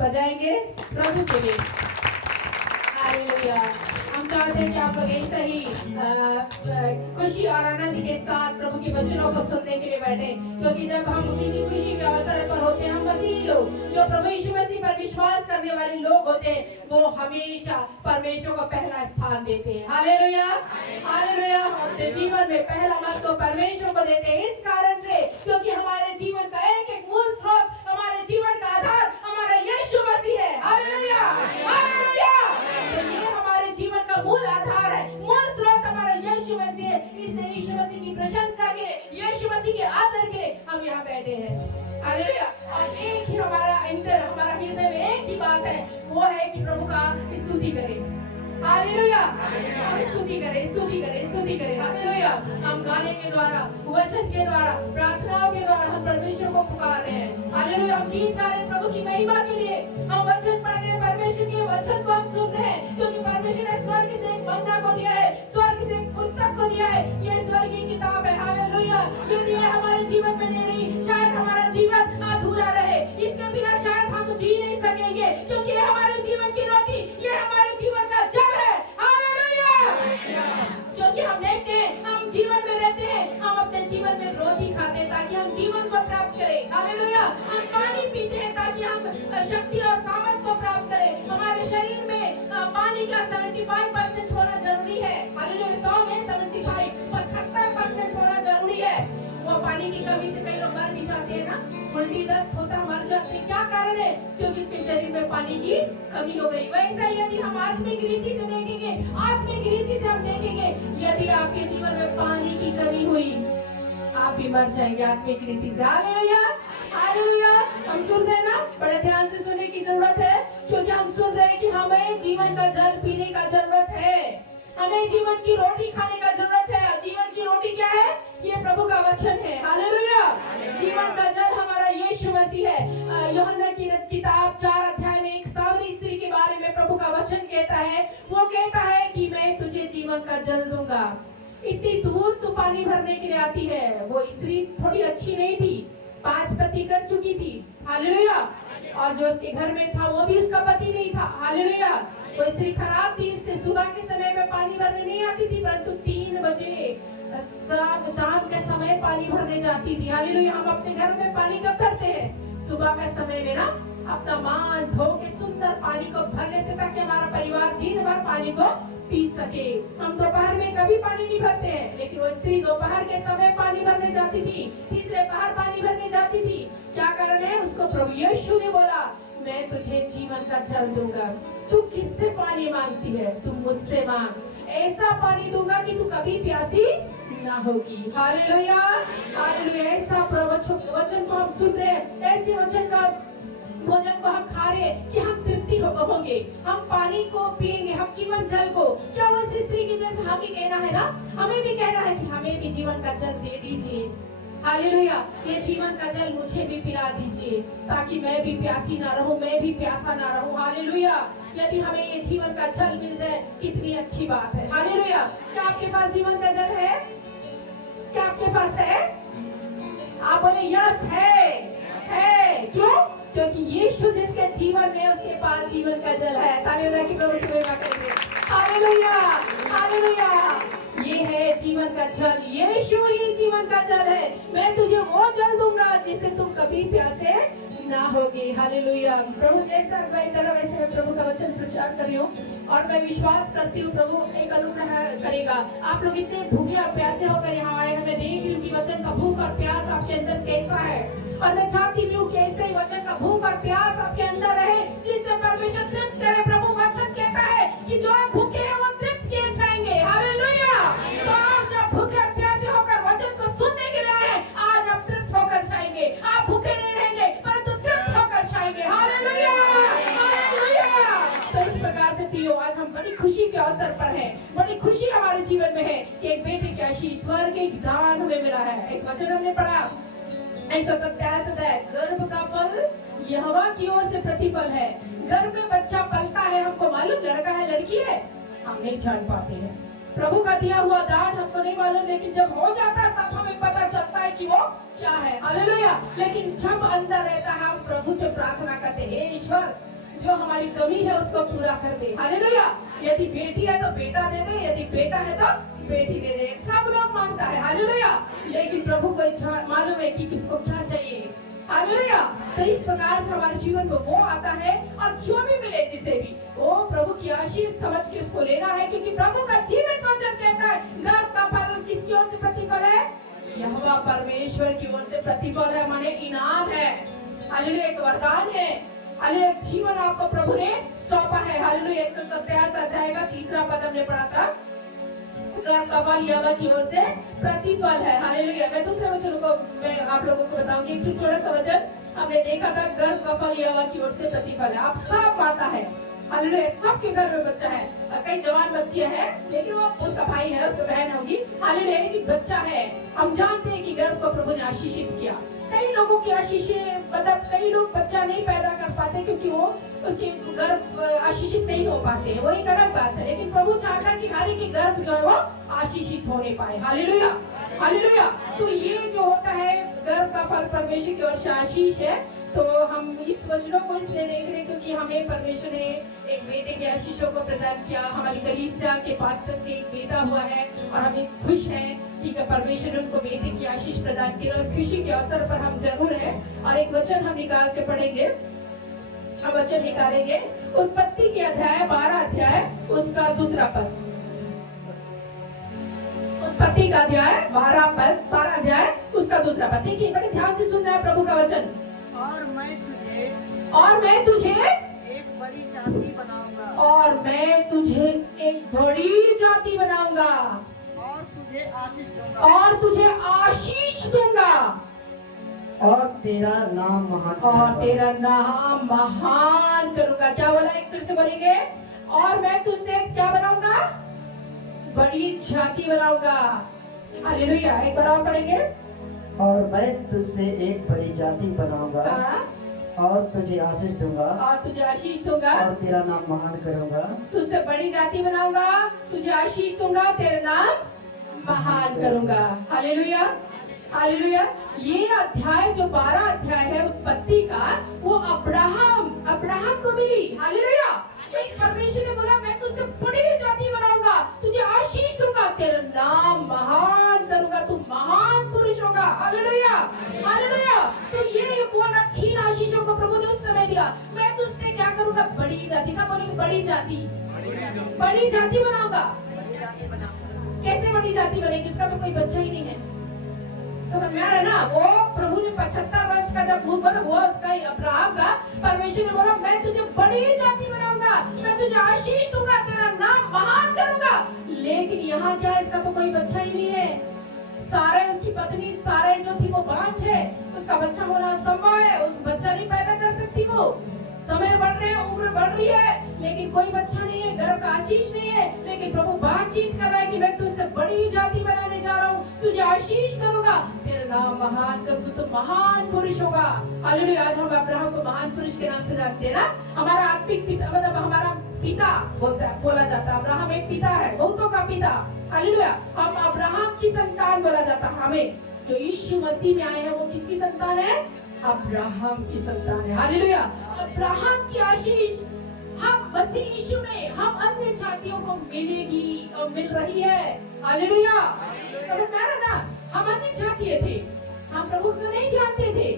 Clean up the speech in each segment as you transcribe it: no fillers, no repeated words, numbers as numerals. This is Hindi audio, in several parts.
बजाएंगे प्रभु के लिए। हालेलुया। हम चाहते हैं कि आप लोग ऐसा ही खुशी और आनंद के साथ प्रभु के वचनों को सुनने के लिए बैठे, क्योंकि जब हम किसी खुशी के अवसर पर होते हैं, हम मसीही लोग जो प्रभु यीशु मसीह पर विश्वास करने वाले लोग होते हैं, वो हमेशा परमेश्वर को पहला स्थान देते हैं। Hallelujah, hallelujah. अपने जीवन में पहला मत तो परमेश्वर को देते हैं, इस कारण से क्योंकि हमारे जीवन का एक एक मूल स्रोत, हमारे जीवन का आधार हमारा यीशु मसीह है। Hallelujah, hallelujah. तो ये हमारे जीवन का मूल आधार है, मूल स्रोत हमारा यीशु मसीह है। इसलिए यीशु मसीह की प्रशंसा के लिए, यीशु मसीह के आदर के लिए हम यहाँ बैठे हैं। हालेलुया। और एक ही हमारा अंदर, हमारा हृदय में एक ही बात है, वो है कि प्रभु का स्तुति करें। हालेलुया। हम स्तुति करें, स्तुति करें, स्तुति करें। हालेलुया। हम गाने के द्वारा, वचन के द्वारा, प्रार्थनाओं के द्वारा हम परमेश्वर को पुकार रहे हैं। हालेलुया। हम गीत गा रहे हैं प्रभु की महिमा के लिए, हम वचन पढ़ रहे हैं, परमेश्वर के वचन को हम सुन रहे हैं, क्योंकि परमेश्वर ने स्वर्ग से एक बंदा को दिया है, स्वर्ग से एक पुस्तक को दिया है। ये स्वर्गीय किताब है। हालेलुया। यदि ये हमारे जीवन में नहीं रही, शायद हमारा जीवन अधूरा रहे, इसके बिना शायद हम जी नहीं सकेंगे, क्योंकि ये हमारे जीवन की रोटी, ये हमारे जीवन का जल है। हालेलुया। क्योंकि हम देखते हैं, हम जीवन में रहते हैं, हम अपने जीवन में रोटी खाते हैं ताकि हम जीवन को प्राप्त करें। हालेलुया। हम पानी पीते हैं ताकि हम शक्ति और सामर्थ को प्राप्त करें। हमारे शरीर में पानी का 75% होना जरूरी है। हालेलुया। 100 में 75, 75% होना जरूरी है। वो पानी की कमी से कई लोग मर भी जाते हैं ना, उल्टी दस्त होता, मर जाते हैं। क्या कारण है? क्योंकि उसके शरीर में पानी की कमी हो गई। वैसा ही यदि हम आत्मिक रीति से देखेंगे, आत्मिक रीति से हम देखेंगे, यदि आपके जीवन में पानी की कमी हुई, आप भी मर जाएंगे आत्मिक रीति से। Hallelujah, hallelujah. हम सुन रहे हैं ना, बड़े ध्यान से सुनने की जरूरत है, क्योंकि हम सुन रहे हैं कि हमें जीवन का जल पीने का जरूरत है, हमें जीवन की रोटी खाने का जरूरत है। जीवन की रोटी क्या है? ये प्रभु का वचन है। हालेलुया। जीवन का जल हमारा यीशु मसीह है। यूहन्ना की किताब 4 अध्याय में एक सामरी स्त्री के बारे में प्रभु का वचन कहता है, वो कहता है कि मैं तुझे जीवन का जल दूंगा। इतनी दूर तू पानी भरने के लिए आती है। वो स्त्री थोड़ी अच्छी नहीं थी, 5 पति कर चुकी थी। हालेलुया। और जो उसके घर में था वो भी उसका पति नहीं था। हालेलुया। वो स्त्री खराब थी, इससे सुबह के समय में पानी भरने नहीं आती थी, परंतु 3 बजे शाम के समय पानी भरने जाती थी। हालेलुया। हम अपने घर में पानी कब भरते हैं? सुबह के समय में ना, अपना मां धो के सुंदर पानी को भर लेते ताकि हमारा परिवार दिन भर पानी को पी सके। हम दोपहर में कभी पानी नहीं भरते हैं, लेकिन वो स्त्री दोपहर के समय पानी भरने जाती थी, तीसरे पहर पानी भरने जाती थी। क्या कारण है? उसको प्रभु यीशु ने बोला, मैं तुझे जीवन का जल दूंगा। तू किससे पानी मांगती है? तू मुझसे मांग। ऐसा पानी दूंगा कि तू कभी प्यासी ना होगी। Hallelujah, hallelujah. ऐसा वचन को हम सुन रहे हैं, ऐसे वचन का भोजन को हम खा रहे हैं कि हम तृप्ति होंगे, हम पानी को पिएंगे, हम जीवन जल को। क्या वो स्त्री की जैसे हमें कहना है ना, हमें भी कहना है कि हमें भी जीवन का जल दे दीजिए। हालेलुया। ये जीवन का जल मुझे भी पिला दीजिए, ताकि मैं भी प्यासी ना रहूं, मैं भी प्यासा ना रहूं। हालेलुया। यदि हमें ये जीवन का जल मिल जाए, कितनी अच्छी बात है। हालेलुया। क्या आपके पास जीवन का जल है? क्या आपके पास है? आप बोले यस है। क्यों? क्योंकि यीशु जिसके जीवन में, उसके पास जीवन का जल है। तालियों की प्रभु की महिमा करेंगे। Hallelujah, hallelujah. ये है जीवन का जल, यीशु ही जीवन का जल है। मैं तुझे वो जल दूंगा जिससे तुम कभी प्यासे ना होगे। हालेलुया। प्रभु जैसा अगुवाई कर रहा, वैसे मैं प्रभु का वचन प्रचार कर रही हूँ, और मैं विश्वास करती हूँ प्रभु एक अनुग्रह करेगा। आप लोग इतने भूखे और प्यासे होकर यहाँ आए, हमें देख रही हूँ कि वचन का भूख और प्यास आपके अंदर कैसा है, और मैं चाहती भी हूँ कि ऐसे ही वचन का भूख और प्यास आपके अंदर रहे, जिससे परमेश्वर तृप्त करे। प्रभु वचन कहता है कि जो भूखे हैं वो तृप्त किए जाएंगे। हालेलुया। तो आप जब भूखे प्यासे होकर वचन को सुनने के लिए आए, आज आप तृप्त होकर जाएंगे। आप भूखे नहीं रहेंगे, परंतु तृप्त होकर जाएंगे। Hallelujah, hallelujah. तो इस प्रकार से प्रियो, आज हम बड़ी खुशी के अवसर पर हैं, बड़ी खुशी हमारे जीवन में है कि एक बेटे के आशीष, स्वर्ग के दान हमें मिला है। एक वचन हमने पढ़ा, 127 है, गर्भ का फल यहोवा की ओर से प्रतिफल है। गर्भ में बच्चा पलता है, हमको मालूम लड़का है लड़की है, हम नहीं जान पाते हैं। प्रभु का दिया हुआ दान हमको नहीं मालूम, लेकिन जब हो जाता है तब हमें पता चलता है कि वो क्या है। हालेलुया। लेकिन जब अंदर रहता है, हम प्रभु से प्रार्थना करते हैं, हे ईश्वर जो हमारी कमी है उसको पूरा कर दे। हालेलुया। यदि बेटी है तो बेटा दे दे, यदि बेटा है तो बेटी दे दे। सब लोग मांगता है, हालेलुया, लेकिन प्रभु को मालूम है कि किसको क्या चाहिए। हालेलुया। तो इस प्रकार से हमारे जीवन में वो आता है और जो भी मिले जिसे भी वो प्रभु की आशीष समझ के उसको लेना है, क्योंकि प्रभु का जीवित वचन कहता है गर्भ का फल किसकी ओर से प्रतिफल है? यहोवा परमेश्वर की ओर से प्रतिफल है, माने इनाम है। हालेलुया, एक वरदान है। हालेलुया, जीवन आपको प्रभु ने सौंपा है। हालेलुया, 127 अध्याय का 3 पद हमने पढ़ा था, गर्भ का फल यहोवा की ओर से प्रतिफल है। हालेलुया। मैं दूसरे वचन को मैं आप लोगों को बताऊंगी। एक थोड़ा सा वचन हमने देखा था, गर्भ का फल यहोवा की ओर से प्रतिफल है। आप सब पाता है, हालेलुया, सबके घर में बच्चा है। कई जवान बच्चे हैं, लेकिन वो उसका भाई है, उसका बहन होगी, हालेलुया, लेकिन बच्चा है। हम जानते हैं कि गर्भ को प्रभु ने आशीषित किया। कई लोगों की आशीषें, मतलब कई लोग बच्चा नहीं पैदा कर पाते क्योंकि वो उसके गर्भ आशीषित नहीं हो पाते, वो एक अलग बात है। लेकिन प्रभु चाहता है कि हर एक के गर्भ जो है वो आशीषित होने पाए। Hallelujah, hallelujah. तो ये जो होता है गर्भ का फल परमेश्वर की ओर से आशीष है। तो हम इस वचनों को इसलिए देख रहे क्योंकि हमें परमेश्वर ने एक बेटे के आशीषों को प्रदान किया। हमारी कलीसिया के पास्टर के एक बेटा हुआ है और हम खुश हैं कि परमेश्वर ने उनको बेटे की आशीष प्रदान की। और खुशी के अवसर पर हम जरूर हैं। और एक वचन हम निकाल के पढ़ेंगे, हम वचन निकालेंगे उत्पत्ति के अध्याय 12 अध्याय उसका 2 पद। उत्पत्ति का अध्याय 12 अध्याय उसका 2 पद। देखिए, बड़े ध्यान से सुनना है प्रभु का वचन। और मैं तुझे एक बड़ी जाति बनाऊंगा, और मैं तुझे एक बड़ी जाति बनाऊंगा, और तुझे आशीष दूंगा, और तुझे आशीष दूंगा, और तेरा नाम महान, और तेरा नाम महान करूंगा। क्या बोला? एक फिर से बोलेंगे, और मैं तुझसे क्या बनाऊंगा? बड़ी जाति बनाऊंगा। हालेलुया। एक बार और पढ़ेंगे। और मैं तुझसे एक बड़ी जाति बनाऊंगा, और तुझे आशीष दूंगा, और तुझे आशीष दूंगा, और तेरा नाम महान करूंगा। तुझसे बड़ी जाति बनाऊंगा, तुझे आशीष दूंगा, तेरा नाम महान करूंगा। Hallelujah, hallelujah. ये अध्याय जो 12 अध्याय है उत्पत्ति का, वो अब्राहम को मिली। हालेलुया। परमेश्वर ने बोला, मैं तुझसे बड़ी जाति बनाऊंगा, तुझे आशीष दूंगा, तेरा नाम महान करूंगा, तू महान पुरुष होगा। Hallelujah, hallelujah. तो ये पूरा 3 आशीषों को प्रभु ने उस समय दिया। मैं तुझसे क्या करूंगा? बड़ी जाति। सब बोलेंगे बड़ी जाति, बड़ी जाति बनाऊंगा। कैसे बड़ी जाति बनेगी? उसका तो कोई बच्चा ही नहीं है। समझ में आ रहा है ना? वो प्रभु ने 75 वर्ष का जब भूत हुआ उसका अब्राहम का, परमेश्वर ने बोला, मैं तुझे बड़ी जाति बनाऊंगा, मैं तुझे आशीष दूंगा, तेरा नाम महान करूंगा। लेकिन यहाँ क्या है? इसका तो कोई बच्चा ही नहीं है। सारे उसकी पत्नी सारे जो थी वो बांझ है, उसका बच्चा होना असंभव है, उस बच्चा नहीं पैदा कर सकती वो। समय बढ़ रहे हैं, उम्र बढ़ रही है, लेकिन कोई बच्चा नहीं है, गर्भ का आशीष नहीं है। लेकिन प्रभु बातचीत कर रहा है कि मैं तुझसे बड़ी जाति बनाने जा रहा हूँ, तुझे आशीष करूंगा, तेरा नाम महान करूंगा, तो महान पुरुष होगा। हालेलुया। आज हम अब्राहम को महान पुरुष के नाम से जानते हैं ना। हमारा आत्मिक पिता, मतलब हमारा पिता बोला जाता है। अब्राहम एक पिता है, बहुतों का पिता। हालेलुया। हम अब्राहम की संतान बोला जाता है। हमें जो यीशु मसीह में आए हैं वो किसकी संतान है? अब्राहम की संतान है। हालेलुया। अब्राहम की आशीष हम मसीह यीशु में हम अन्य जातियों को मिलेगी और मिल रही है। हालेलुया। समझ में आ रहा ना? हम अन्य जातीय थे, हम प्रभु को नहीं जानते थे,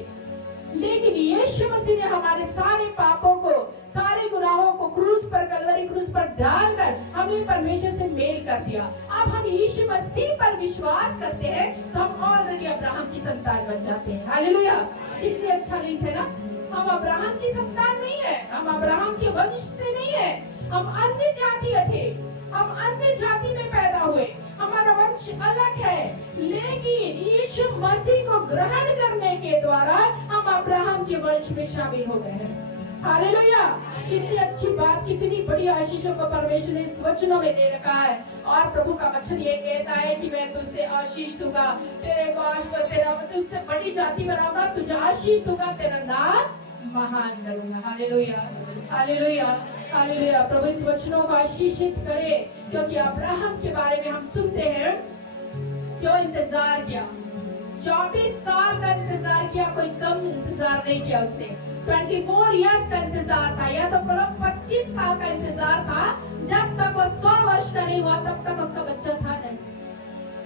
लेकिन यीशु मसीह ने हमारे सारे पापों को, सारे गुनाहों को क्रूस पर, कलवरी क्रूस पर डालकर हमें परमेश्वर से मेल कर दिया। अब हम यीशु मसीह पर विश्वास करते हैं तो हम ऑलरेडी अब्राहम की संतान बन जाते हैं। हालेलुया। कितनी अच्छा लिंक है ना? हम अब्राहम की संतान नहीं है, हम अब्राहम के वंश से नहीं है, हम अन्य जातीय थे, हम अन्य जाति में पैदा हुए, हमारा वंश अलग है, लेकिन यीशु मसीह को ग्रहण करने के द्वारा हम अब्राहम के वंश में शामिल हो गए हैं। हालेलुया। कितनी अच्छी बात, कितनी बड़ी आशीषों को परमेश्वर ने इस वचनों में दे रखा है। और प्रभु का वचन ये कहता है कि मैं तुझसे आशीष दूंगा, तेरे को आशीष, तेरा तुझसे बड़ी जाति बनाऊंगा, तुझे आशीष दूंगा, तेरा नाम महान करूंगा। Hallelujah, hallelujah, hallelujah. प्रभु इस वचनों को आशीषित करे, क्योंकि अब्राहम के बारे में हम सुनते हैं क्यों इंतजार किया। 24 साल का इंतजार किया, कोई कम इंतजार नहीं किया उसने। 24 इयर्स का इंतजार था। या तो सोचता नहीं हुआ तब तक उसका बच्चा था नहीं।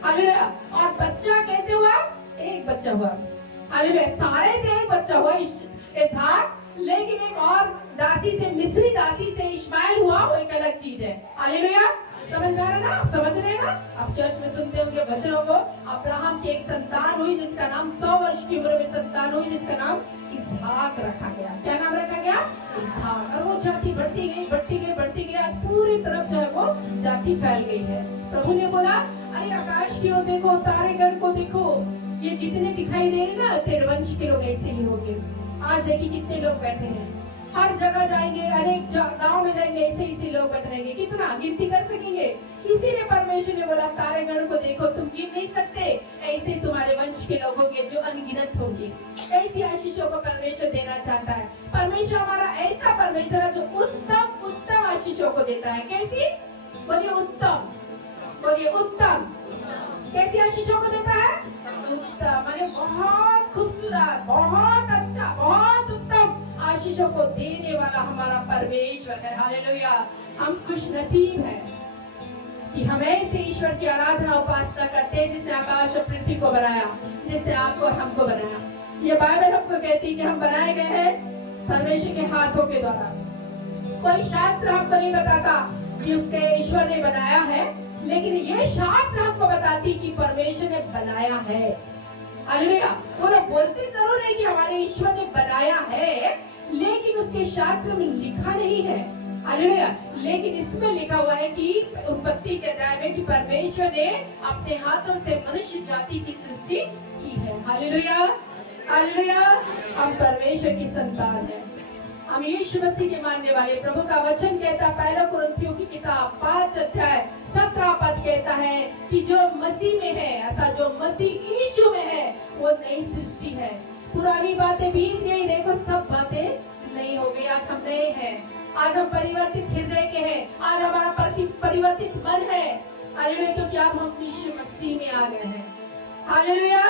हालेलुया। और बच्चा कैसे हुआ? एक बच्चा हुआ। हालेलुया। सारे से एक बच्चा हुआ इसहाक, लेकिन एक और दासी से, मिस्री दासी से इश्माइल हुआ, वो एक अलग चीज है। हालेलुया। समझ में आ रहा है ना? आप समझ रहे हैं ना? आप चर्च में सुनते होंगे वचनों को। अब्राहम की एक संतान हुई जिसका नाम 100 वर्ष की उम्र में संतान हुई जिसका नाम इसहाक रखा गया। क्या नाम रखा गया? इसहाक। और वो जाति बढ़ती गई, बढ़ती गई, बढ़ती गई, आज पूरी तरफ जो है वो जाति फैल गई है। प्रभु ने बोला, अरे आकाश की ओर देखो, तारेगण को देखो, ये जितने दिखाई दे रहे ना तेरे वंश के लोग ऐसे ही होंगे। आज देखिए कितने लोग बैठे हैं, हर जगह जाएंगे, अनेक गांव में जाएंगे, ऐसे ऐसे लोग बैठ रहेंगे। कितना गिनती कर सकेंगे? इसीलिए परमेश्वर ने बोला, तारेगण को देखो, तुम गिन नहीं सकते, ऐसे तुम्हारे वंश के लोग होंगे जो अनगिनत होंगे। ऐसी आशीषों को परमेश्वर देना चाहता है। परमेश्वर हमारा ऐसा परमेश्वर है जो उत्तम उत्तम आशीषों को देता है। कैसी? बोलिए उत्तम, बोलिए उत्तम। कैसी आशीषों को देता है? उत्तम, माने बहुत खूबसूरत, बहुत अच्छा, बहुत उत्तम आशीषों को देने वाला हमारा परमेश्वर है। हालेलुया। हम खुश नसीब हैं कि हम ऐसे ईश्वर की आराधना उपासना करते हैं जिसने आकाश और पृथ्वी को बनाया, जिसने आपको और हमको बनाया। ये बाइबल हमको कहती है कि हम बनाए गए हैं परमेश्वर के हाथों के द्वारा। कोई शास्त्र हमको नहीं बताता कि उसके ईश्वर ने बनाया है, लेकिन ये शास्त्र हमको बताती कि परमेश्वर ने बनाया है। हालेलुया। वो लोग बोलते जरूर है कि हमारे ईश्वर ने बनाया है, लेकिन उसके शास्त्र में लिखा नहीं है। हालेलुया। लेकिन इसमें लिखा हुआ है कि उत्पत्ति के अध्याय में कि परमेश्वर ने अपने हाथों से मनुष्य जाति की सृष्टि की है। हालेलुया। हालेलुया। हम परमेश्वर की संतान हैं, हम यीशु मसीह के मानने वाले। प्रभु का वचन कहता है, पहला कुरिन्थियों की किताब 5 अध्याय 17 पद कहता है कि जो मसीह में है, अर्थात जो मसीह यीशु में है, वो नई सृष्टि है। पुरानी बातें बीत गई, देखो सब बातें नई हो गई। आज हम नए हैं, आज हम परिवर्तित हृदय के हैं, आज हमारा परिवर्तित मन है। हालेलुया। क्योंकि अब हम यीशु मसीह में आ गए हैं। हालेलुया।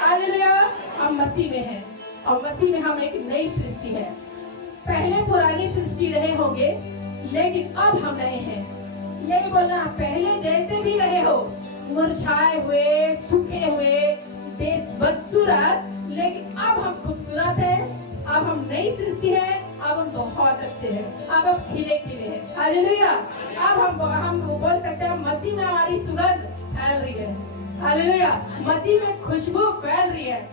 हालेलुया। हम मसीह में हैं और मसीह में हम एक नई सृष्टि है। पहले पुरानी सृष्टि रहे होंगे, लेकिन अब हम नए हैं। यही बोलना, पहले जैसे भी रहे हो, मुरझाए हुए, सूखे हुए, बदसूरत, लेकिन अब हम खूबसूरत हैं, अब हम नई सृष्टि है, अब हम बहुत अच्छे हैं, अब हम खिले खिले हैं। हालेलुया। अब हम बोल सकते हैं मसीह में हमारी सुगंध फैल रही है। हालेलुया। मसीह में खुशबू फैल रही है।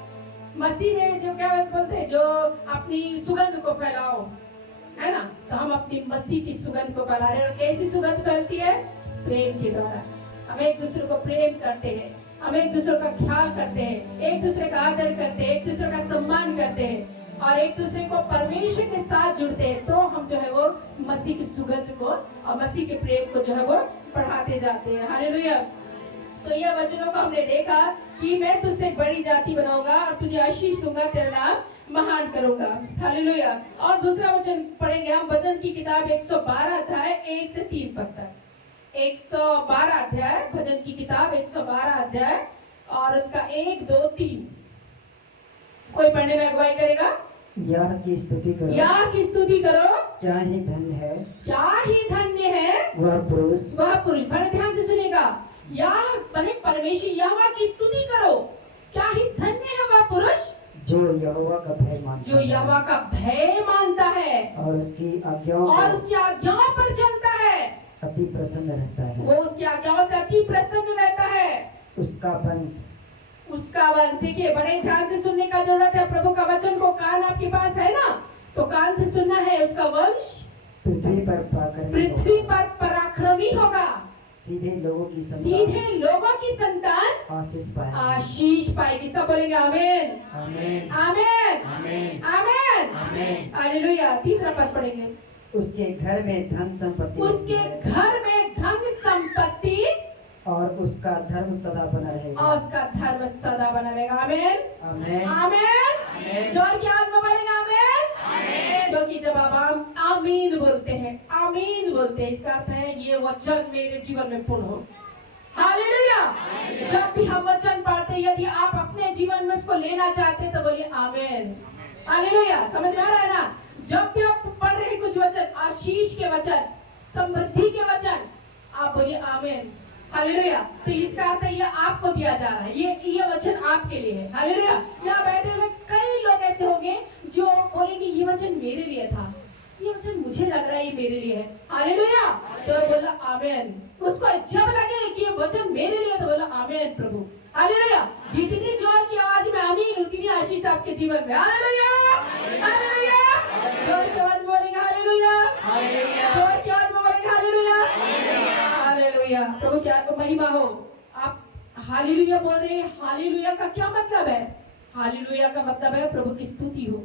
मसीह में जो क्या बोलते हैं, जो अपनी सुगंध को फैलाओ, है ना? तो हम अपनी मसीह की सुगंध को फैला रहे हैं। और कैसी सुगंध फैलती है? प्रेम के द्वारा। हम एक दूसरे को प्रेम करते हैं, हम एक दूसरे का ख्याल करते हैं, एक दूसरे का आदर करते हैं, एक दूसरे का सम्मान करते हैं और एक दूसरे को परमेश्वर के साथ जुड़ते हैं। तो हम जो है वो मसीह की सुगंध को और मसीह के प्रेम को जो है वो बढ़ाते जाते हैं। हालेलुया। तो यह वचनों को हमने देखा कि मैं तुझसे एक बड़ी जाति बनाऊंगा और तुझे आशीष दूंगा, तेरा नाम महान करूंगा। हालेलुया। और दूसरा वचन पढ़ेंगे हम, भजन की किताब 112 अध्याय 1 से 3 पद तक। 112 अध्याय, भजन की किताब 112 अध्याय और उसका 1, 2, 3। कोई पढ़ने में अगुवाई करेगा? यह की स्तुति करो, यह की स्तुति करो, क्या ही धन्य है, क्या ही धन्य है वह पुरुष। बड़े ध्यान से सुनेगा। यह बने परमेश्वर यहोवा की स्तुति करो, क्या ही धन्य है वह पुरुष जो यहोवा का भय मानता जो यहोवा का भय मानता है और उसकी आज्ञाओं पर चलता है, अति प्रसन्न रहता है। वो उसकी आज्ञाओं से अति प्रसन्न रहता है। उसका वंश देखिए, बड़े ध्यान से सुनने का जरूरत है। प्रभु का वचन को कान आपके पास है ना, तो कान से सुनना है। उसका वंश पृथ्वी पर पराक्रमी होगा, सीधे लोगों की संतान आशीष पाएगी। सब बोलेंगे आमीन, आमीन, आमीन, आमीन, हालेलुया। तीसरा पद पढ़ेंगे। उसके घर में धन संपत्ति और उसका धर्म सदा बना रहेगा। आमीन, आमीन, आमीन। जोर की आवाज में बोलेंगे आमीन। क्योंकि जब आप आमीन बोलते हैं, इसका अर्थ है ये वचन मेरे जीवन में पूर्ण हो। हालेलुया। जब भी हम वचन पढ़ते हैं, यदि आप अपने जीवन में उसको लेना चाहते हैं तो बोलिए आमीन। हालेलुया। समझ में आ रहा है ना? जब भी आप पढ़ रहे कुछ वचन, आशीष के वचन, समृद्धि के वचन, आप बोलिए आमीन। हालेलुया। तो इसका अर्थ है ये आपको दिया जा रहा है, ये वचन आपके लिए है। हालेलुया। यहाँ बैठे हुए कई लोग ऐसे होंगे जो बोलेंगे ये वचन मेरे लिए था, ये वचन मुझे लग रहा है ये मेरे लिए है। हालेलुया। तो बोला आमीन। उसको जब लगे कि ये वचन मेरे लिए, तो बोला आमीन प्रभु। हालेलुया। जितनी जोर की आवाज में आमीन, उतनी आशीष आपके जीवन में। हालेलुया। हालेलुया। जोर की आवाज में बोलेंगे हालेलुया। जोर की आवाज में बोलेंगे हालेलुया। हालेलुया। प्रभु क्या महिमा हो। आप हालेलुया बोल रहे हैं। हालेलुया का क्या मतलब है? हालेलुया का मतलब है प्रभु की स्तुति हो,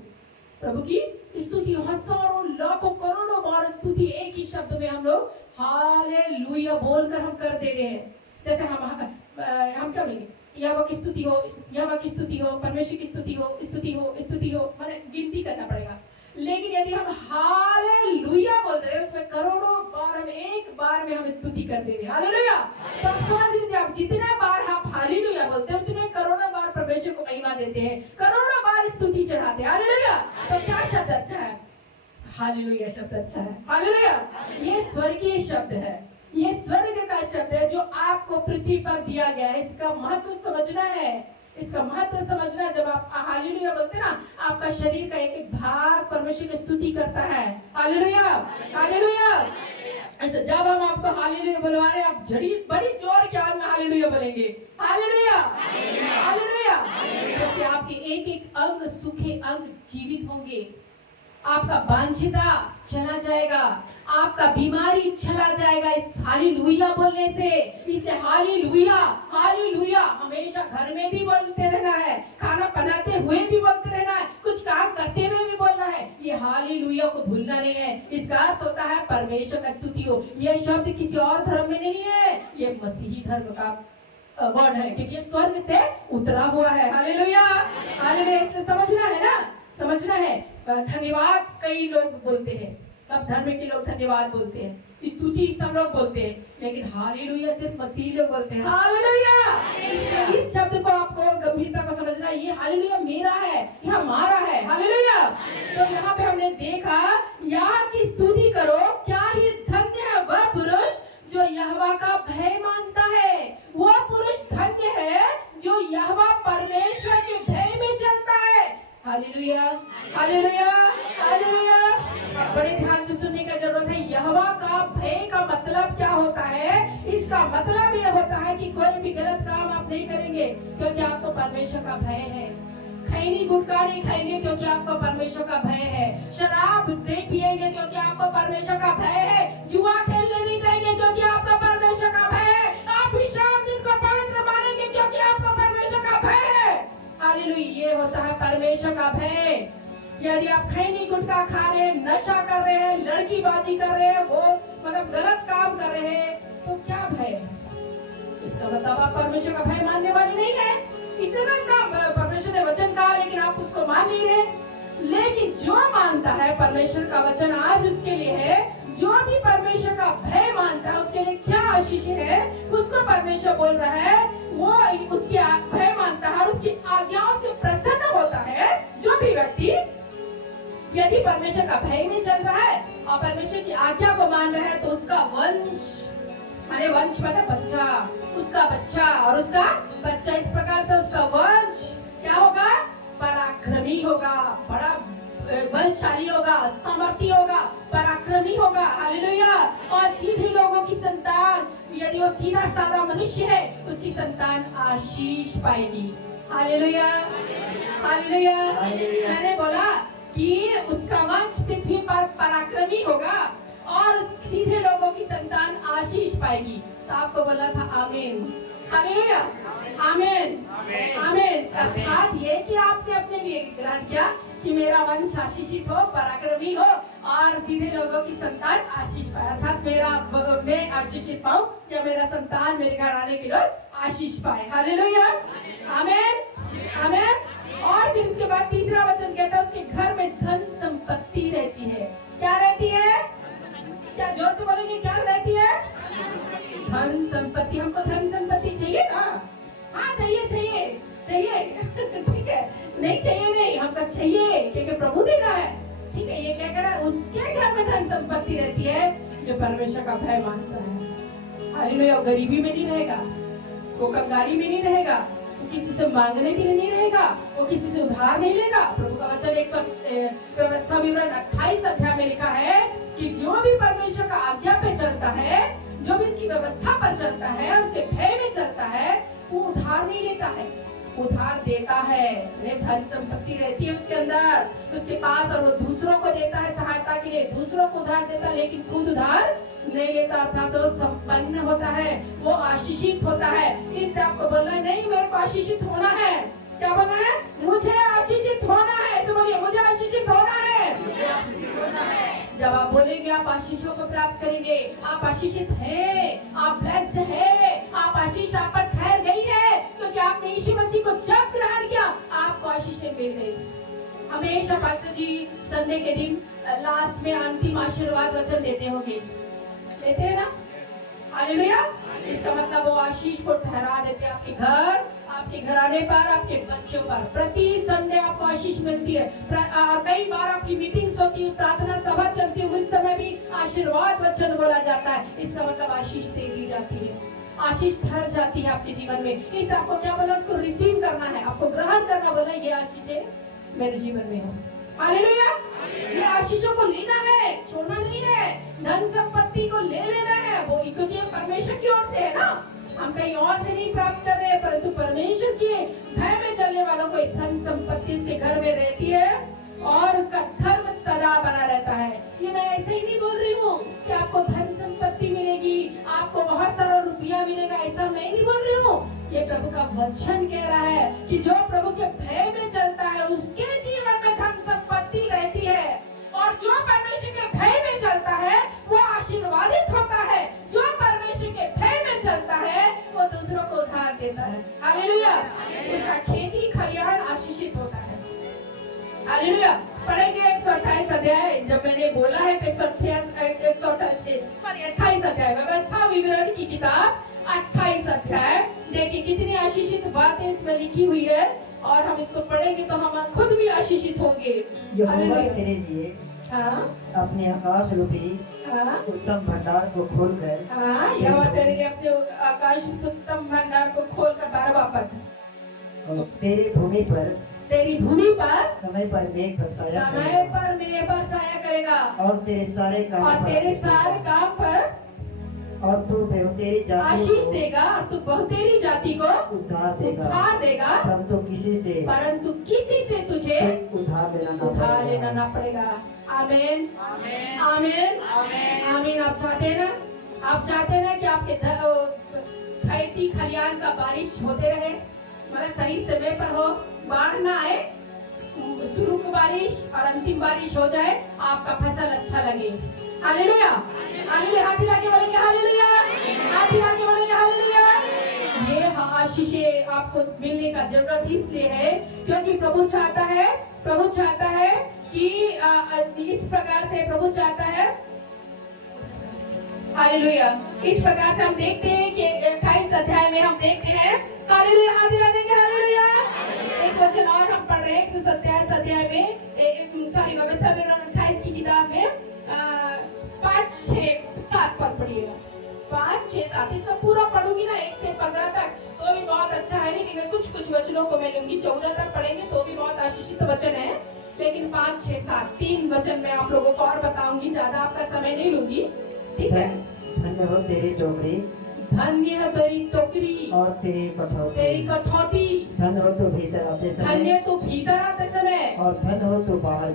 प्रभु की स्तुति। हजारों लाखों करोड़ों बार स्तुति एक ही शब्द में हम लोग हालेलुया बोलकर हम कर दे रहे हैं। जैसे हम क्या बोलेंगे, यहोवा की स्तुति हो, यहोवा की स्तुति हो, परमेश्वर की स्तुति हो, स्तुति हो, स्तुति हो, माने गिनती करना पड़ेगा। लेकिन यदि हम हालेलुया बोल रहे हैं, उसमें करोड़ों बार हम एक बार में हम स्तुति कर दे रहे हैं। हालेलुया। तो आप समझ लीजिए, आप जितने बार आप हालेलुया बोलते हैं, उतने करोड़ों बार परमेश्वर को महिमा देते हैं, करोड़ों बार स्तुति चढ़ाते हैं। हालेलुया। तो क्या शब्द अच्छा है? हालेलुया शब्द अच्छा है। हालेलुया। ये स्वर्गीय शब्द है, ये स्वर्ग का शब्द है जो आपको पृथ्वी पर दिया गया है। इसका महत्व समझना है, इसका महत्व समझना। जब आप हालेलुया बोलते हैं ना, आपका शरीर का एक एक भाग परमेश्वर की स्तुति करता है। हालेलुया। हालेलुया। ऐसे जब हम आपको हालेलुया बुलवा रहे हैं, आप बड़ी जोर के आवाज में हालेलुया बोलेंगे। हालेलुया। हालेलुया। क्योंकि आपके एक एक अंग, सूखे अंग जीवित होंगे, आपका वांछिता चला जाएगा, आपका बीमारी चला जाएगा इस हालेलुया बोलने से। इसलिए हालेलुया, हालेलुया हमेशा घर में भी बोलते रहना है, खाना बनाते हुए भी बोलते रहना है, कुछ काम करते हुए भी बोलना है। ये हालेलुया को भूलना नहीं है। इसका अर्थ होता है परमेश्वर का स्तुति हो। ये शब्द किसी और धर्म में नहीं है, ये मसीही धर्म का वर्ड है, क्योंकि ये स्वर्ग से उतरा हुआ है। हालेलुया। हालेलुया। इसलिए समझना है ना, समझना है। धन्यवाद कई लोग बोलते हैं, सब धर्म के लोग धन्यवाद बोलते हैं, स्तुति सब लोग बोलते हैं, लेकिन हालेलुया सिर्फ मसीह लोग बोलते हैं। हालेलुया। इस शब्द को आपको गंभीरता को समझना, ये हालेलुया मेरा है, ये हमारा है। हालेलुया। तो यहाँ पे हमने देखा, यहाँ की स्तुति करो, क्या ही धन्य है वह पुरुष जो यहोवा का भय मानता है। वो पुरुष धन्य है जो यहोवा परमेश्वर के भय में चलता है। हालेलुया। हालेलुया। हालेलुया। बड़े ध्यान से सुनने की जरूरत है। यहोवा का भय का मतलब क्या होता है? इसका मतलब यह होता है कि कोई भी गलत काम आप नहीं करेंगे क्योंकि आपको परमेश्वर का भय है। खैनी गुटखा नहीं खाएंगे क्योंकि आपको परमेश्वर का भय है। शराब नहीं पिएंगे क्योंकि आपको परमेश्वर का भय है। जुआ खेलने नहीं जाएंगे क्योंकि आपको परमेश्वर का भय है। आप हिसाब दिन को पवित्र मानेंगे क्योंकि आपको परमेश्वर का भय है। हालेलुया। ये होता है परमेश्वर का भय। यदि आप खैनी गुटखा खा रहे हैं, नशा कर रहे हैं, लड़कीबाजी कर रहे हैं, वो मतलब गलत काम कर रहे हैं, तो क्या भय है? इसका मतलब आप परमेश्वर का भय मानने वाले नहीं है। इसलिए ना परमेश्वर ने वचन कहा, लेकिन आप उसको मान नहीं रहे। लेकिन जो मानता है परमेश्वर का वचन आज उसके लिए है, जो भी परमेश्वर का भय मानता है उसके लिए क्या आशीष है, उसको परमेश्वर बोल रहा है। वो उसकी भय मानता है और उसकी आज्ञाओं से प्रसन्न होता है। जो भी व्यक्ति यदि परमेश्वर का भय में चल रहा है और परमेश्वर की आज्ञा को मान रहा है, तो उसका वंश, माने वंश मतलब बच्चा, उसका बच्चा और उसका बच्चा, इस प्रकार से उसका वंश क्या होगा? पराक्रमी होगा, बड़ा बलशाली होगा, सामर्थी होगा, पराक्रमी होगा। हालेलुया। और सीधे लोगों की संतान, यदि वो सीधा साधा मनुष्य है, उसकी संतान आशीष पाएगी। हालेलुया। हालेलुया। मैंने बोला कि उसका वंश पृथ्वी पर पराक्रमी होगा और सीधे लोगों की संतान आशीष पाएगी। तो आपको बोला था आमीन। हालेलुया। आमीन। आमीन। अर्थात ये कि आपने अपने लिए ग्रहण किया कि मेरा वंश आशीषित हो, पराक्रमी हो और सीधे लोगों की संतान आशीष पाए। अर्थात मैं आशीषित पाऊं या मेरा संतान, मेरे घर आने के लोग आशीष पाए। हालेलुया। आमीन। आमीन। और फिर उसके बाद तीसरा वचन कहता है, उसके घर में धन संपत्ति रहती है। क्या रहती है? क्या जोर से बोलेंगे, क्या रहती है? धन संपत्ति। हमको धन संपत्ति चाहिए ना? हाँ चाहिए, चाहिए, चाहिए। ठीक है, नहीं चाहिए नहीं, हमको चाहिए क्योंकि प्रभु दे रहा है। ठीक है, ये क्या कर रहा है? उसके घर में धन संपत्ति रहती है जो परमेश्वर का भय मानता है। हालेलुया। गरीबी में नहीं रहेगा, वो कंगाली में नहीं रहेगा, वो किसी से मांगने के लिए नहीं रहेगा, वो किसी से उधार नहीं लेगा। प्रभु का वचन व्यवस्था विवरण 28 अध्याय में लिखा है कि जो भी परमेश्वर का आज्ञा पे चलता है, जो भी इसकी व्यवस्था पर चलता है, उसके भय में चलता है, वो उधार नहीं लेता है, उधार देता है। धन संपत्ति रहती है उसके अंदर, उसके पास, और वो दूसरों को देता है सहायता के लिए, दूसरों को उधार देता है, लेकिन खुद उधार नहीं लेता, अर्थात तो संपन्न होता है, वो आशीषित होता है। इससे आपको बोलना है, नहीं मेरे को आशीषित होना है। क्या बोलना है? मुझे आशीषित होना है। ऐसे बोलिए, मुझे आशीषित होना है, मुझे आशीषित होना है। जब आप बोलेंगे आप आशीषों को प्राप्त करेंगे। आप आशीषित हैं, आप ब्लेस्ड हैं, आप आशीष आप पर ठहर गई है, क्योंकि आपने यीशु मसीह को जब ग्रहण किया आपको आशीषें मिल गई। हमेशा पास्टर जी संडे के दिन लास्ट में अंतिम आशीर्वाद वचन देते होंगे, देते हैं ना? हालेलुया। इसका मतलब वो आशीष को ठहरा देते हैं आपके घर, आपके घराने पर, आपके बच्चों पर। प्रति संडे आपको आशीष मिलती है। कई बार आपकी मीटिंग्स होती है, प्रार्थना सभा चलती है, उस समय भी आशीर्वाद वचन बोला जाता है। इसका मतलब आशीष दे दी जाती है, आशीष ठहर जाती है आपके जीवन में। इस आपको क्या बोला? उसको रिसीव करना है, आपको ग्रहण करना। बोला ये आशीष मेरे जीवन में हो। हालेलुया। ये आशीषों को लेना है, छोड़ना नहीं है। धन संपत्ति को ले लेना है, वो क्योंकि परमेश्वर की ओर से है ना, हम कहीं और से नहीं प्राप्त कर रहे हैं, परंतु परमेश्वर के भय में चलने वालों को धन संपत्ति उसके घर में रहती है और उसका धर्म सदा बना रहता है। ये मैं ऐसे ही नहीं बोल रही हूँ कि आपको धन संपत्ति मिलेगी, आपको बहुत सारा रुपया मिलेगा, ऐसा मैं नहीं बोल रही हूँ। ये प्रभु का वचन कह रहा है कि जो प्रभु के भय में चलता है उसके जीवन में धन संपत्ति रहती है, और जो परमेश्वर के भय में चलता है वो आशीर्वादित होता है। जो परमेश्वर के भय में चलता है वो दूसरों को उधार देता है। हालेलुया। उसका खेती खलिहान आशीषित होता है। हालेलुया। पढ़ेंगे 128 अध्याय। जब मैंने बोला है तो 28 अध्याय, व्यवस्था विवरण की किताब 28 अध्याय। देखिए कितनी आशीषित बातें इसमें लिखी हुई है, और हम इसको पढ़ेंगे तो हम खुद भी आशीषित होंगे। यहोवा तेरे लिए अपने आकाश रूपी उत्तम भंडार को खोलकर, यहोवा तेरे लिए अपने आकाश उत्तम भंडार को खोलकर, 12वां पद, तेरी भूमि पर समय पर मेघ बरसाया करेगा, और तेरे सारे काम पर और तू बहुतेरी जाति आशीष देगा, और तू बहुतेरी जाति को उद्धार देगा, परंतु किसी से तुझे उधार लेना ना पड़ेगा। आमीन, आमीन, आमीन। आप चाहते हैं ना, आप चाहते हैं ना कि आपके खेती खलिहान का बारिश होते रहे, मतलब सही समय पर हो, बाढ़ ना आए, शुरू की बारिश और अंतिम बारिश हो जाए, आपका फसल अच्छा लगे। हालेलुया। हालेलुया। हाथी लाके बोलेंगे हालेलुया, हाथी लाके बोलेंगे हालेलुया। ये आशीषें आपको मिलने का जरूरत इसलिए है क्योंकि प्रभु चाहता है कि इस प्रकार से प्रभु चाहता है। हालेलुया। इस प्रकार से हम देखते हैं कि 28 अध्याय में हम देखते हैं, हालेलुया, हाथी ला देंगे हालेलुया। एक वचन और हम पढ़ रहे हैं 127 अध्याय में, व्यवस्था विवरण 28 की किताब में 5, 6, 7 पद पढ़िएगा। 5, 6, 7 इसका पूरा पढ़ूंगी ना 1 से 15 तक तो भी बहुत अच्छा है, लेकिन मैं कुछ वचनों को मैं लूंगी। 14 तक पढ़ेंगे तो भी बहुत आशीषित वचन है, लेकिन 5, 6, 7 3 वचन मैं आप लोगों को और बताऊंगी, ज्यादा आपका समय नहीं लूंगी। ठीक है। धन्य हो तेरी टोकरी, धन्य है तेरी टोकरी और तेरी कठौती। धन्य हो तो भीतर आते समय, धन्य तो भीतर आते समय, और धन्य हो तो बाहर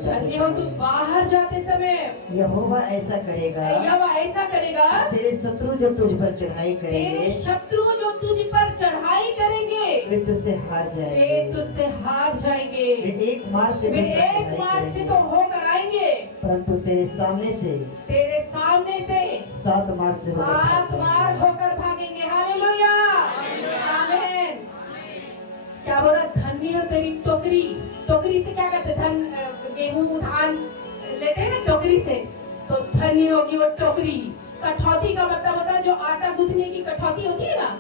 जाते समय। यहोवा ऐसा करेगा, तेरे शत्रु जो तुझ पर चढ़ाई करेंगे, वे तुझसे हार जाएंगे। वे एक मार्ग से तो होकर आएंगे, परंतु तेरे सामने से 7 मार्ग से होकर भागेंगे। हालेलुया। आमीन। क्या बोला? धन्य हो तेरी टोकरी से क्या करते? गेहूं धान लेते हैं ना टोकरी से, तो धन्य होगी वो टोकरी। कठौती का मतलब होता है जो आटा गूंथने की कठौती होती है ना,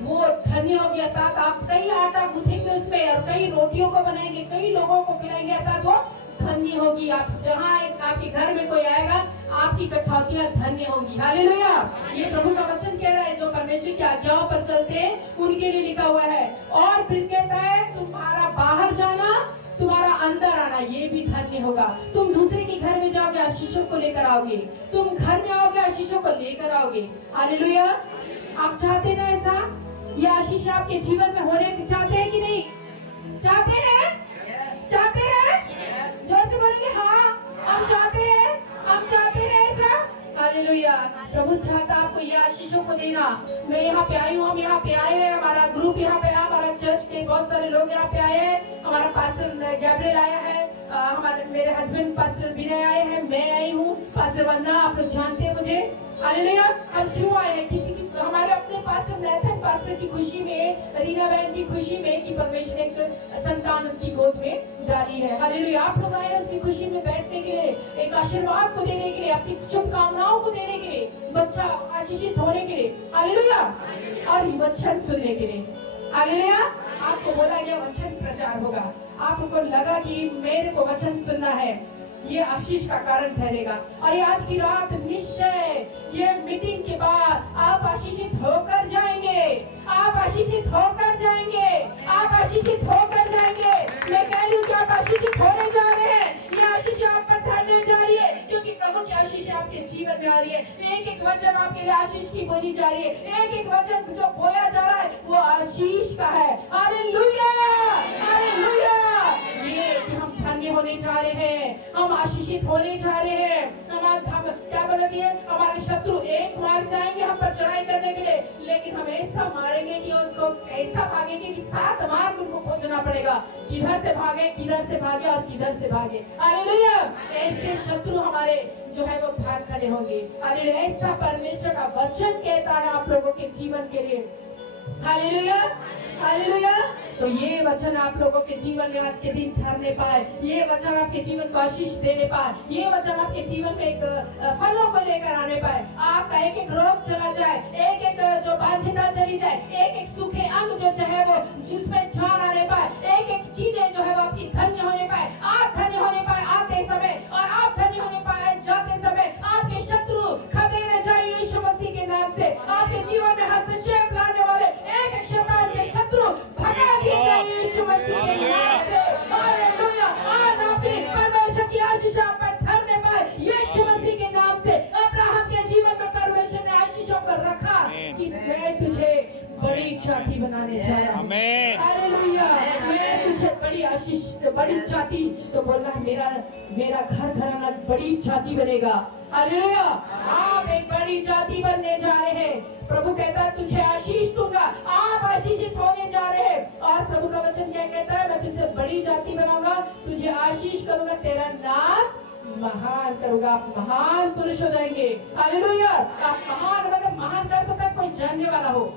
वो धन्य हो गया। अर्थात आप कई आटा गूंथेंगे उसमें और कई रोटियों को बनाएंगे, कई लोगों को खिलाएंगे, अर्थात वो धन्य होगी। आप जहाँ आपके घर में कोई आएगा, आपकी कठौतियां धन्य होंगी। हालेलुया। ये प्रभु का वचन कह रहा है, जो परमेश्वर की आज्ञाओं पर चलते हैं उनके लिए लिखा हुआ है। और फिर कहता है, तुम्हारा बाहर जाना, तुम्हारा अंदर आना, ये भी धन्य होगा। तुम दूसरे के घर में जाओगे, आशीषों को लेकर आओगे। तुम घर में आओगे, आशीषों को लेकर आओगे। हालेलुया। आप चाहते ना ऐसा? ये आशीष आपके जीवन में होने चाहते हैं कि नहीं? चाहते हैं? चाहते हैं? जोर से बोलेंगे हाँ, हम चाहते हैं, हम चाहते हैं ऐसा। हालेलुया। प्रभु चाहता आपको ये आशीषों को देना। मैं यहाँ पे आई हूँ, हम यहाँ पे आए हैं, हमारा ग्रुप यहाँ पे, हमारा चर्च के बहुत सारे लोग यहाँ पे आए हैं। हमारा पास्टर गैब्रियल आया है, हमारे मेरे हस्बैंड पास्टर विनय आए हैं, मैं आई हूँ, पास्टर वंदना, आप लोग जानते हैं मुझे। हालेलुया। हम क्यों आए हैं? किसी की, हमारे अपने पास्टर नेथन पास्टर की खुशी में, रीना बहन की खुशी में कि परमेश्वर ने एक संतान उसकी गोद में डाली है। हालेलुया। आप लोग आए हैं उसकी खुशी में बैठने के लिए, एक आशीर्वाद को देने के लिए, अपनी शुभकामनाओं को देने के लिए, बच्चा आशीषित होने के लिए। हालेलुया। और वचन सुनने के लिए। हालेलुया। आपको बोला गया वचन प्रचार होगा, आपको लगा कि मेरे को वचन सुनना है, ये आशीष का कारण ठहरेगा। और ये आज की रात निश्चय, ये मीटिंग के बाद आप आशीषित होकर जाएंगे, आप आशीषित होकर जाएंगे, आप आशीषित होकर जाएंगे। मैं कह रही हूँ कि आप आशीषित होने जा रहे हैं। ये आशीष आप पर ठहरने जा रही है, क्योंकि प्रभु की आशीष आपके जीवन में आ रही है। एक एक वचन आपके लिए आशीष की बोली जा रही है। एक एक वचन जो बोया जा रहा है वो आशीष का है। Hallelujah, hallelujah. ये कि हम धन्य होने जा रहे हैं, हम आशीषित होने जा रहे हैं। हम क्या बोला चाहिए, हमारे शत्रु एक मार से आएंगे हम पर चढ़ाई करने के लिए, लेकिन हम ऐसा मारेंगे कि उनको ऐसा भागेंगे कि 7 मार्ग उनको पहुंचना पड़ेगा। किधर से भागे, किधर से भागे और किधर से भागे। हालेलुया। ऐसे शत्रु हमारे जो है वो भाग खड़े होंगे। हालेलुया। ऐसा परमेश्वर का वचन कहता है आप लोगों के जीवन के लिए। Hallelujah, hallelujah. तो ये वचन आप लोगों के जीवन में आज के दिन ठहरने पाए, ये वचन आपके जीवन को आशीष देने पाए, ये वचन आपके जीवन में एक फलों को लेकर आने पाए। आपका एक एक रोग चला जाए, एक एक जो बाध्यता चली जाए, एक एक सूखे अंग जो चाहे वो जिसमें जान आने पाए, एक एक चीजें जो है वो आपकी धन्य होने पाए। आप धन्य होने पाए आते समय, और आप धन्य होने पाए जाते समय। आपके शत्रु खदेड़े जाए यीशु मसीह के नाम से। आपके जीवन में हस्तक्षेप लाने वाले एक एक शैतान के शत्रु भगा दिए जाए यीशु मसीह के नाम से। हालेलुया। आज आपकी परमेश्वर की आशीष आप पर ठहरने पाए यीशु मसीह के नाम से। अब्राहम के जीवन में परमेश्वर ने आशीषों को रखा कि मैं तुझे बड़ी जाति बनाने जा रहा हूं। हालेलुया। मैं तुझे बड़ी आशीष, बड़ी जाति, तो बोल रहा मेरा घर घराना बड़ी जाति बनेगा। हालेलुया। आप एक बड़ी जाति बनने जा रहे हैं। प्रभु कहता है तुझे आशीष दूंगा, आप आशीषित होने जा रहे हैं। और प्रभु का वचन क्या कहता है, मैं तुझे बड़ी जाति बनाऊंगा, तुझे आशीष करूंगा, तेरा नाम महान करूंगा, आप महान पुरुष हो जाएंगे। हालेलुया। आप महान, मतलब महान कर तो तक कोई जानने वाला हो।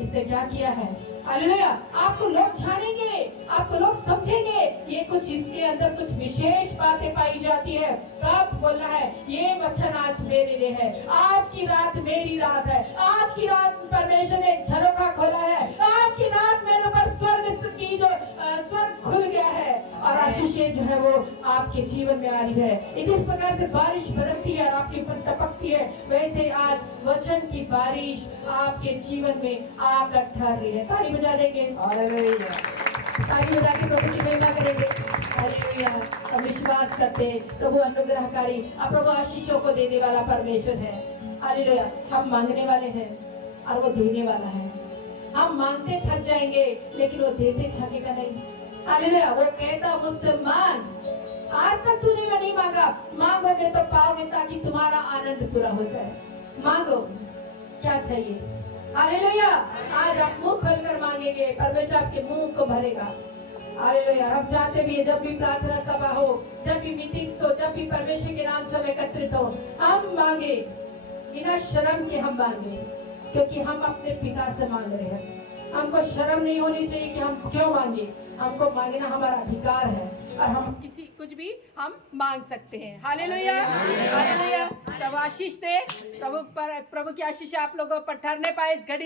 इसने क्या किया है? हालेलुया। आपको लोग जानेंगे, आपको लोग समझेंगे। ये कुछ इसके अंदर कुछ विशेष बातें पाई जाती है। तब बोलना है ये वचन आज मेरे लिए है, आज की रात मेरी रात है, आज की रात परमेश्वर ने एक झरोखा खोला है, आज की रात मेरे ऊपर स्वर्ग की जो स्वर्ग खुल गया है, और आशीषें जो है वो आपके जीवन में आ रही है। जिस प्रकार से बारिश बरसती है और आपके ऊपर टपकती है, वैसे आज वचन की बारिश आपके जीवन में आकर ठहर रही है। ताली बजा देंगे, ताली बजा के प्रभु की महिमा करेंगे। हालेलुया। हम विश्वास करते हैं प्रभु अनुग्रहकारी, अब प्रभु आशीषों को देने वाला परमेश्वर है। हालेलुया। हम मांगने वाले हैं और वो देने वाला है। हम मांगते थक जाएंगे लेकिन वो देते थकेगा नहीं। हालेलुया। वो कहता मुझसे मांग, आज तक तूने नहीं मांगा, मांगोगे तो पाओगे, ताकि तुम्हारा आनंद पूरा हो जाए। मांगो, क्या चाहिए? हालेलुया। आज आप मुंह खोलकर मांगेंगे, परमेश्वर आपके मुंह को भरेगा। हालेलुया। हम चाहते भी, जब भी प्रार्थना सभा हो, जब भी मीटिंग्स हो, जब भी परमेश्वर के नाम सब एकत्रित हो, हम मांगे बिना शर्म के, हम मांगे क्योंकि हम अपने पिता से मांग रहे हैं। हमको शर्म नहीं होनी चाहिए कि हम क्यों मांगे। हमको मांगना हमारा अधिकार है, और हम कुछ भी हम मांग सकते हैं। Hallelujah, hallelujah. प्रभु आशीष दे, प्रभु की आशीष आप लोगों पर ठहरने पाए इस घड़ी।